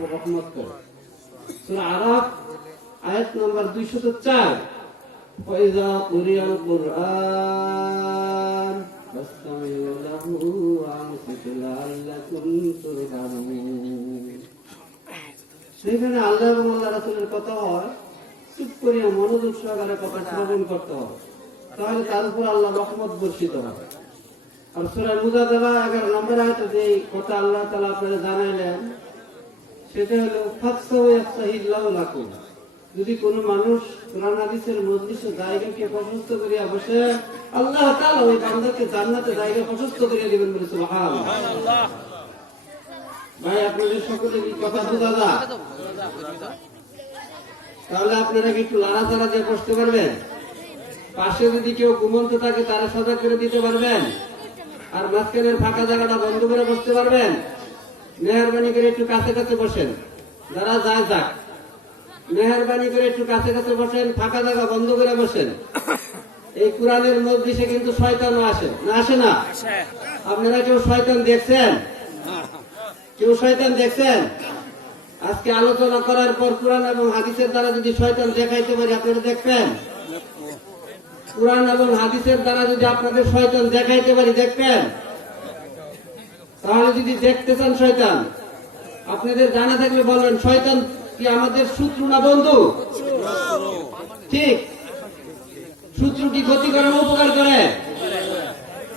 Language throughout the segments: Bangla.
উপর রহমত করে সূরা আরাফ আয়াত নাম্বার 204 فإذا قرئ القرآن فاستمعوا له وأنصتوا لعلكم ترحمون সেখানে আল্লাহ এবং আল্লাহ রাসূলের কথা হয় চুপ করিয়া মনোযোগ সহকারে কথা শ্রবণ করতে হবে তাহলে তার উপর আল্লাহ রহমত বর্ষিত হবে আর সূরা মুজাদালা 11 নম্বর আয়াতে যে কথা আল্লাহ তাআলা আপনাদের জানাইলেন সেটা হলো ফাকসাউ লাকুম। যদি কোন মানুষ কোরআন হাদিসের মজলিসে জায়গাকে প্রশস্ত করিয়া বসে আল্লাহ তাআলা ওই বান্দাকে জান্নাতে জায়গা প্রশস্ত করিয়া দিবেন বলে সুবহানাল্লাহ। ভাই আপনাদের কথা বোঝা যায়? তাহলে আপনারা কি একটু লাড়াচাড়া দিয়ে বসতে পারবেন? পাশে যদি কেউ ঘুমন্ত থাকে তারা সজাগ করে দিতে পারবেন। আর মাঝখানের ফাঁকা জায়গাটা বন্ধ করে বসতে পারবেন। মেহরবানি করে একটু কাছে কাছে বসেন। যারা যায় যাক। মেহরবানি করে একটু কাছে কাছে বসেন ফাঁকা জায়গা বন্ধ করে বসেন। এই কোরআনের মজলিসে কিন্তু শয়তানও আসে। না আসে না? আপনারা কেউ শয়তান দেখছেন? কেউ শয়তান দেখছেন? আজকে আলোচনা করার পর কোরআন এবং হাদিসের দ্বারা যদি শয়তান দেখাইতে পারি আপনারা দেখবেন? কোরআন এবং হাদিসের দ্বারা যদি আপনাদের শয়তান দেখাইতে পারি দেখবেন? তাহলে যদি দেখতে চান শয়তান, আপনাদের জানা থাকলে বলবেন, শয়তান, কি আমাদের শত্রু না বন্ধু? ঠিক। শত্রু কি ক্ষতি করে উপকার করে?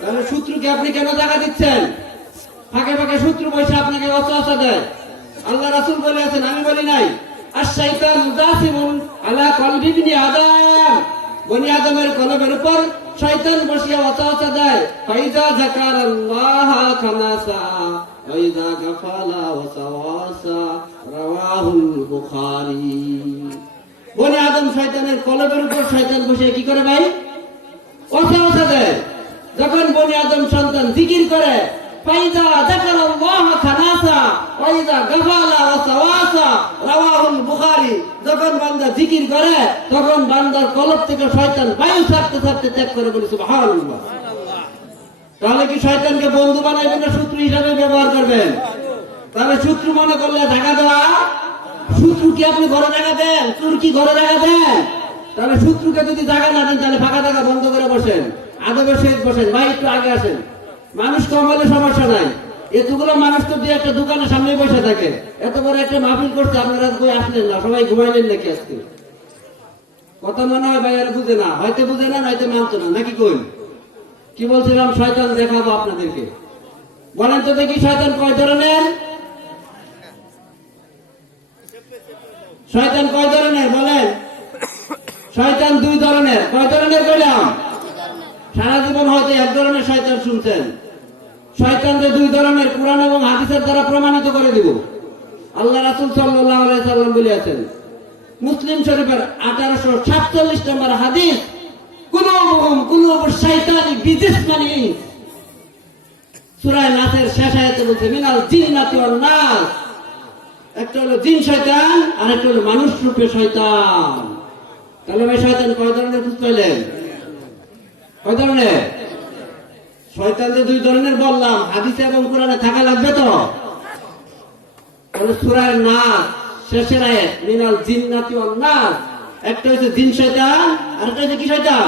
তাহলে শত্রুকে আপনি কেন জায়গা দিচ্ছেন? ফাঁকে ফাঁকে শত্রু পয়সা আপনাকে অসহসা দেয়। আল্লাহ রাসুল বলে আছেন, আমি বলি নাই আর শৈতান উদাসিমুন আলা কলবিবিনি আদম। বনি আদমের কলবের উপর শয়তান বসিয়া অসহসা দেয়। ফাইদা জাকার আল্লাহ খানাসা ওয়াইদা গাফালা ওয়াসাওয়াসা রাওয়াহুল বুখারী। বনি আদম শয়তানের কলবের উপর শয়তান বসে কি করে ভাই? অসহসা দেয়। যখন বনি আদম সন্তান জিকির করে আল্লাহ খানাসা ওয়াইদা গাফালা ওয়াসাওয়াসা রাওয়াহুল বুখারী যখন বান্দা জিকির করে, তখন বান্দার কলব থেকে শয়তান বায়ু ছাড়তে ছাড়তে ত্যাগ করে বলে তাহলে কি শয়তানকে বন্ধু বানাইবেন না শত্রু হিসাবে ব্যবহার করবেন? তাহলে শত্রু মনে করলে ঢাকা দেওয়া? শত্রু কি আপনি ঘরে জায়গা দেন? কি ঘরে জায়গা দেন? তাহলে শত্রুকে যদি জায়গা না দেন, তাহলে ফাঁকা জায়গা বন্ধ করে বসেন। আদবের সহিত বসেন। ভাই, একটু আগে আসেন। মানুষ কম হলে সমস্যা নাই। এতগুলো মানুষ তো দিয়ে একটা দোকানের সামনে বসে থাকে। এত বড় একটা মাহফিল করছে, আপনারা কই আসলেন না, সবাই ঘুমাইলেন নাকি আজকে? কথা মনে হয় ভাই আর বুঝে না। হয়তো বুঝে না, নয়তো মানতো না, নাকি কই? কি বলছিলাম, শয়তান দেখাবো আপনাদেরকে। বলেন তো দেখি শয়তান কয় ধরনের? শয়তান কয় ধরনের? বলেন। শয়তান দুই ধরনের। কয় ধরনের কইলাম? সারা জীবন হয়তো এক ধরনের শয়তান শুনছেন শয়তানদের দুই ধরনের, কোরআন এবং হাদিসের দ্বারা প্রমাণিত করে দিব। আল্লাহ রাসুল সাল্লাহ সাল্লাম বলিয়াছেন, মুসলিম শরীফের আঠারোশো সাতচল্লিশ নম্বর হাদিস, কুলুবুহুম কুলুবুশ শাইতানি বিজিসমানি। সূরা নাসের শেষ আয়াতে বলছে, মিনাল জিন্নাতি ওয়ান নাস। একটা হলো জিন শয়তান, আর একটা হলো মানুষ রূপে শয়তান। তাহলে ভাই শয়তান কয় ধরনের বুঝতে পারলেন কয় ধরনের? শয়তানদের দুই ধরনের বললাম, হাদিসে এবং কোরআনে থাকা লাগবে তো? সূরার নাস, শেষের আয়াত, মিনাল জিন্নাতি ওয়ান নাস। একটা হচ্ছে জিন শয়তান আর একটা হচ্ছে কি শয়তান?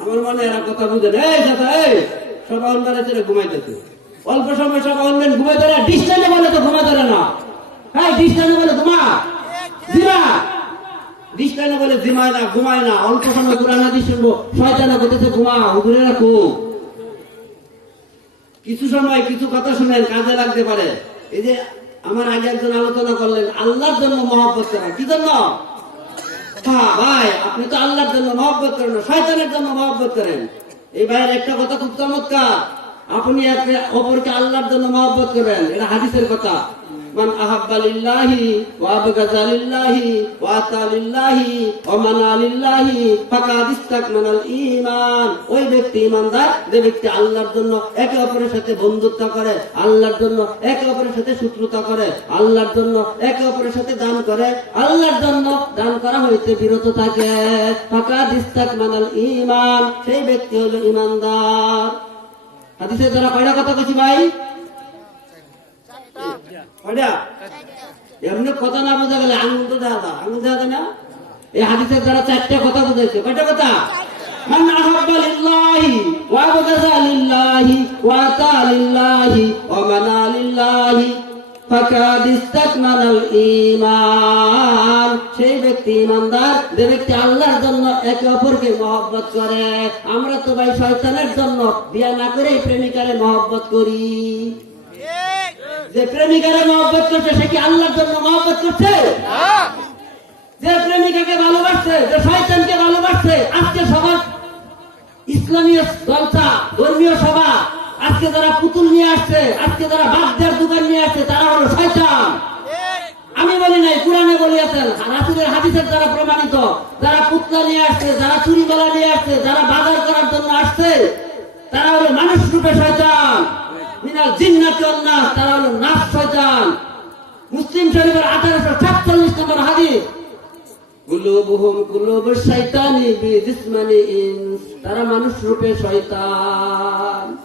আমার মনে এরা কথা বুঝেন এই দাদা এই, সবাই অন্যান্য ছেড়ে ঘুমাইতেছে অল্প সময় সবাই অনলাইন ঘুমাই ধরে ডিস্টানে বলে তো ঘুমাই ধরে না। হ্যাঁ ডিস্টানে বলে ঘুমা। জিমা। ডিস্টানে বলে জিমায় না, ঘুমায় না। অল্প সময় কোরআন হাদিস শুনব। শয়তানা করতেছে ঘুমা হুজুরে রাখো। কিছু সময় কিছু কথা শুনেন, কাজে লাগতে পারে। এই যে আমার আগে একজন আলোচনা করলেন, আল্লাহর জন্য মহব্বত করা। কি জন্য? ভাই, আপনি তো আল্লাহর জন্য মহব্বত করেন শয়তানের জন্য মহব্বত করেন। এই ভাইয়ের একটা কথা খুব চমৎকার। আপনি একে অপরকে আল্লাহর জন্য মহব্বত করবেন, এটা হাদিসের কথা। আবগাযা লিল্লাহি ওয়া আতা লিল্লাহি ওয়া মানা লিল্লাহি ফাকাদ ইস্তাকমালাল ঈমান। ওই ব্যক্তি ইমানদার যে ব্যক্তি আল্লাহর জন্য একে অপরের সাথে বন্ধুত্ব করে, আল্লাহর জন্য একে অপরের সাথে শত্রুতা করে, আল্লাহর জন্য একে অপরের সাথে দান করে, আল্লাহর জন্য দান করা হইতে বিরত থাকে। ফাকাদ ঈমান, সেই ব্যক্তি হলো ইমানদার হাদিসের দ্বারা কয়টা কথা কইছি ভাই? কয়টা এমনি কথা না বোঝা গেলে আঙুল তো দেখা যায় আঙুল দেখা যায় না এই হাদিসের দ্বারা চারটে কথা বুঝাইছে কয়টা কথা من أحب لله وأبغض لله وأتى لله ومنع لله فقد استكمل الإيمان সেই ব্যক্তি ইমানদার যে ব্যক্তি আল্লাহর জন্য একে অপরকে মহব্বত করে আমরা তো ভাই শয়তানের জন্য বিয়া না করে প্রেমিকারে মহব্বত করি যে প্রেমিকারে মহব্বত করছে, সে কি আল্লাহর জন্য মহব্বত করছে? যে প্রেমিকাকে ভালোবাসছে, যে শয়তানকে ভালোবাসছে, আজকে জলসা ধর্মীয় সভা, আজকে যারা পুতুল নিয়ে আসছে, আজকে যারা দোকান নিয়ে আসছে, তারা হলো শয়তান। আমি বলি নাই, কোরআনে বলিয়াছেন রাসুলের হাদিসের দ্বারা প্রমাণিত, যারা পুতলা নিয়ে আসছে, যারা চুরি বেলা নিয়ে আসছে, যারা বাজার করার জন্য আসছে, তারা হলো মানুষ রূপে শয়তান। তারা মানুষ রূপে শয়তান।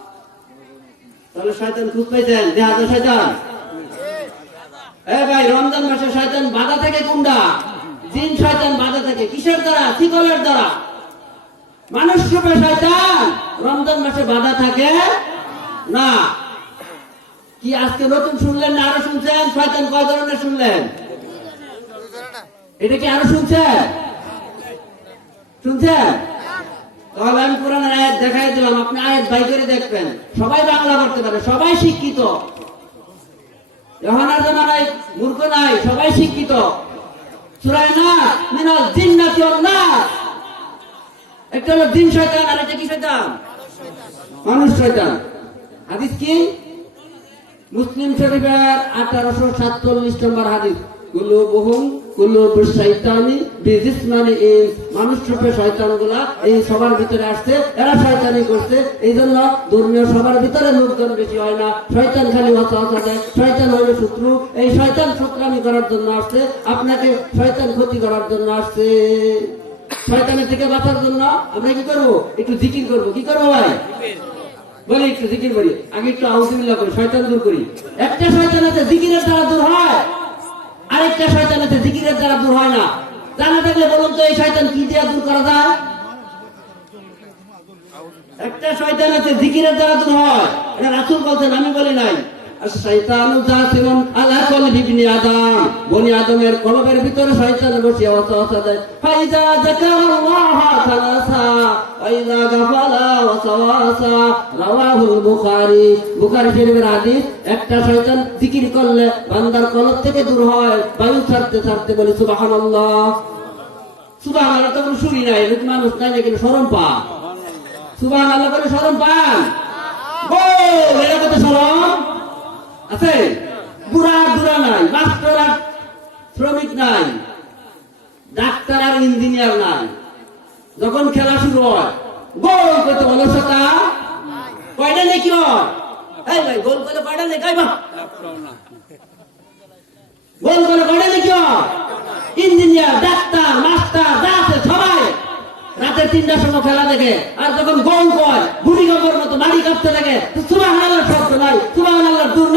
তাহলে শয়তান খুঁজ পাইছেন? শয়তান? এ ভাই, রমজান মাসে শয়তান বাধা থেকে কোনটা? জিন শয়তান বাধা থেকে। কিসের দ্বারা? শিকলের দ্বারা। মানুষ রূপে শয়তান, রমজান মাসে বাধা থাকে না। কি আজকে নতুন শুনলেন না আরও শুনছেন? শয়তান কয় ধরনের শুনলেন? এটা কি আরও শুনছেন? শুনছেন? তাহলে আমি কোরআনের আয়াত দেখাই দিলাম, আপনি আয়াত বাই করে দেখবেন। সবাই বাংলা করতে পারে, সবাই শিক্ষিত। জহানার মূর্খ নাই, সবাই শিক্ষিত। সুরায় না মিনাল জিন্নাতি ওয়ান নাস। একটা হলো জিন শয়তান, আর একটা কি শয়তান? মানুষ শয়তান। হাদিস কি? মুসলিম শরীফের আঠারোশো সাতচল্লিশ নম্বর হাদিস, কুলুবুহুম কুলুবু শয়তানি বিজিসমানি ইনস মানুষ রূপে শয়তানগুলা এই সবার ভিতরে আসছে, এরা শয়তানি করছে এই জন্য ধর্মীয় সবার ভিতরে লোকজন বেশি হয় না। শয়তান খালি হতা হতা দেয় শয়তান হলো শত্রু, এই শয়তান শত্রামি করার জন্য আসছে, আপনাকে শয়তান ক্ষতি করার জন্য আসছে। শয়তানের থেকে বাঁচার জন্য আমরা কি করব? একটু জিকির করব, কি করব ভাই? বলি একটু জিকির করি। আমি একটু করি, শয়তান দূর করি। একটা শয়তানাতে জিকিরের দ্বারা দূর হয়। আরেকটা শয়তানাতে জিকিরের দ্বারা দূর হয় না। জানা থাকলে বলুন তো, এই শয়তান কি দিয়ে দূর করা যায়? একটা শয়তান আছে জিকিরের দ্বারা দূর হয়। এটা রাসুল বলছেন, আমি বলি নাই। শয়তানু জাসিমুন আলা কলবি ইবনি আদম বনি আদমের কলবের ভিতরে শয়তান বসে ওয়াসওয়াসা দেয়। ফাইজা যাকারাল্লাহ তালাসা ওয়াইজা গাফালা ওয়াসওয়াসা রাওয়াহুল বুখারী। বুখারী শরীফের হাদিস একটা শয়তান জিকির করলে বান্দার কলব থেকে দূর হয় বায়ু ছাড়তে ছাড়তে বলে সুবহানাল্লাহ। সুবহানাল্লাহ তো কোনো শুনি নাই লোক মানুষ নাই না কিন্তু শরম পা সুবহানাল্লাহ বলে শরম পান? ও এরা কত শরম? আছে? বুড়া বুড়া নাই, মাস্টার আর শ্রমিক নাই, ডাক্তার আর ইঞ্জিনিয়ার নাই। যখন খেলা শুরু হয়, গোল করতে অলসতা গোল গোল করে কয়টা নাকি ইঞ্জিনিয়ার ডাক্তার, মাস্টার, যা সবাই। তিনটার সময় খেলা দেখে, আর যখন গোল কয় বুড়ি গঙ্গর মতো মাটি কাঁপতে থাকে সুবাহ আল্লাহর শব্দ নাই সুবাহ আল্লাহর দূর নাই আপনারা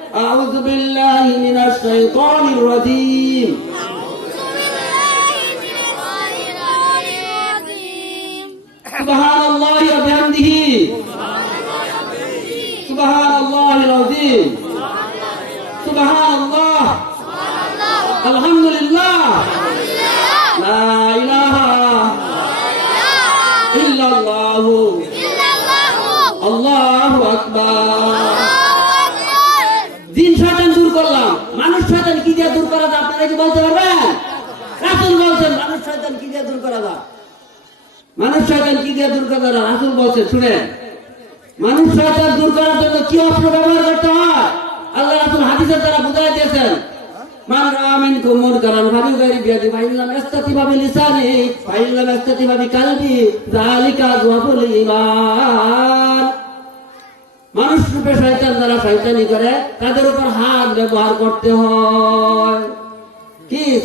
أعوذ بالله من الشيطان الرجيم. سبحان الله وبحمده. سبحان الله العظيم. سبحان الله. الحمد لله لا إله إلا الله. الله أكبر. আপনারা কি বলতে পারবেন কি দিয়ে দূর করা যায় মানুষ বলছেন, শুনেন, মানুষ শয়তান দূর করার জন্য কি অস্ত্র ব্যবহার করতে হয়? আল্লাহ রাসূল হাদিসের দ্বারা বুঝাই দিয়েছেন, মান মানুষ রূপে শয়তান যারা শয়তানি করে, তাদের উপর হাত ব্যবহার করতে হয়।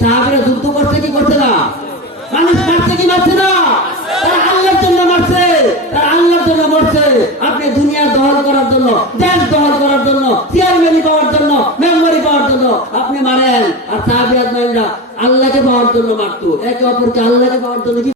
সাহাবিরা যুদ্ধ করছে কি করছে না? মানুষ মারছে কি মারছে না? তারা আল্লাহর জন্য মারছে, তারা আল্লাহর জন্য মরছে। আপনি দুনিয়া দখল করার জন্য, দেশ দখল করার জন্য চেয়ারম্যানি পাওয়ার জন্য মেম্বারি পাওয়ার জন্য আপনি মারেন। আর সাহাবিয়াত আল্লাহকে পাওয়ার জন্য মারতো। একে অপরকে আল্লাহকে পাওয়ার জন্য